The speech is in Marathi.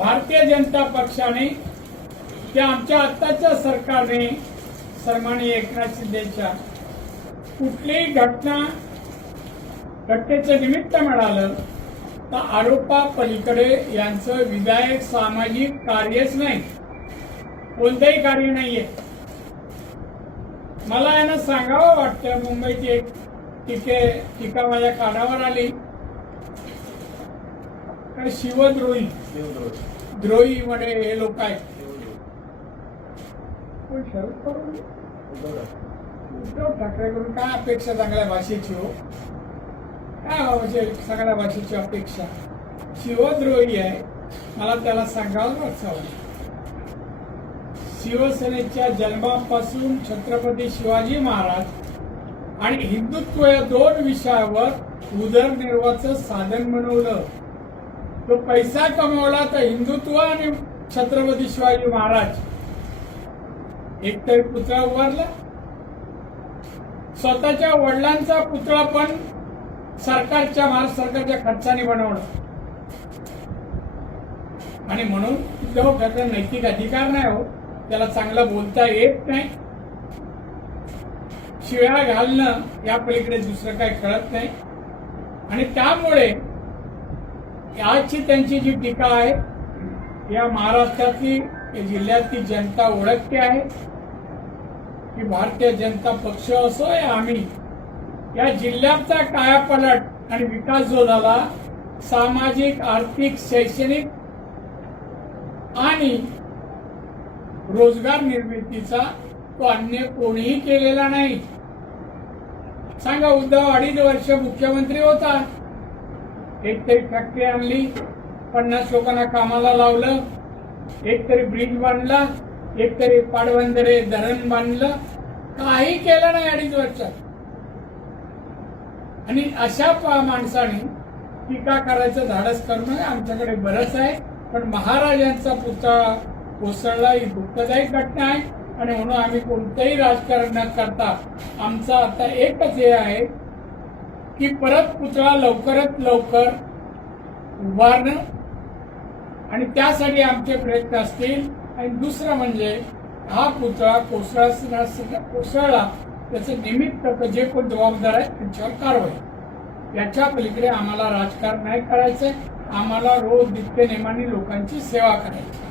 भारतीय जनता पक्षाने त्या आमच्या आत्ताच्या सरकारने सन्माननीय एकनाथ शिंदेच्या कुठलीही घटना घटनेचं निमित्त मिळालं तर आरोपा पलीकडे यांचं विधायक सामाजिक कार्यच नाही. कोणतंही कार्य नाहीये. मला यांना सांगावं वाटतं मुंबईची एक टीके टीका माझ्या कानावर आली. काय शिवद्रोही द्रोही म्हणे हे लोक आहेत पण शरद पवार उद्धव ठाकरेकडून काय अपेक्षा चांगल्या भाषेची हो? काय हो म्हणजे चांगल्या भाषेची अपेक्षा? शिवद्रोही आहे. मला त्याला सांगावं वाटतं शिवसेनेच्या जन्मापासून छत्रपती शिवाजी महाराज आणि हिंदुत्व या दोन विषयावर उदरनिर्वाहाचं साधन बनवलं. तो पैसा कमवला तर हिंदुत्व आणि छत्रपती शिवाजी महाराज. एक तरी पुतळा उभारला. स्वतःच्या वडिलांचा पुतळा पण सरकारच्या महाराष्ट्र सरकारच्या खर्चाने बनवलं. आणि म्हणून उद्धव ठाकरे हो, नैतिक अधिकार नाही हो. त्याला चांगलं बोलता येत नाही. शिव्या घालणं या पलीकडे दुसरं काही कळत नाही. आणि त्यामुळे आजची त्यांची जी टीका आहे या महाराष्ट्रातली जिल्ह्यातली जनता ओळखते आहे. की भारतीय जनता पक्ष असो या आम्ही या जिल्ह्याचा कायापलट आणि विकास जो झाला सामाजिक आर्थिक शैक्षणिक आणि रोजगार निर्मितीचा तो अन्य कोणीही केलेला नाही. सांगा उद्धव अडीच वर्ष मुख्यमंत्री होता. एक तरी फॅक्टरी आणली पन्नास लोकांना कामाला लावलं एक तरी ब्रिज बांधला एक तरी पाडबंदरे धरण बांधलं काही केलं नाही अडीच वर्षात. आणि अशा माणसाने टीका करायचं धाडस करणं आमच्याकडे बरंच आहे पण महाराजांचा पुतळा कोसळला ही दुःखदायक घटना आहे. आणि म्हणून आम्ही कोणतंही राजकारण न करता आमचा आता एकच हे आहे की परत पुतळा लवकरात लवकर उभारणं आणि त्यासाठी आमचे प्रयत्न असतील. आणि दुसरं म्हणजे हा पुतळा कोसळा कोसळला त्याचं निमित्त जे कोण जबाबदार आहेत त्यांच्यावर कारवाई. याच्या पलीकडे आम्हाला राजकारण नाही करायचंय. आम्हाला रोज नित्य नेमाने लोकांची सेवा करायची.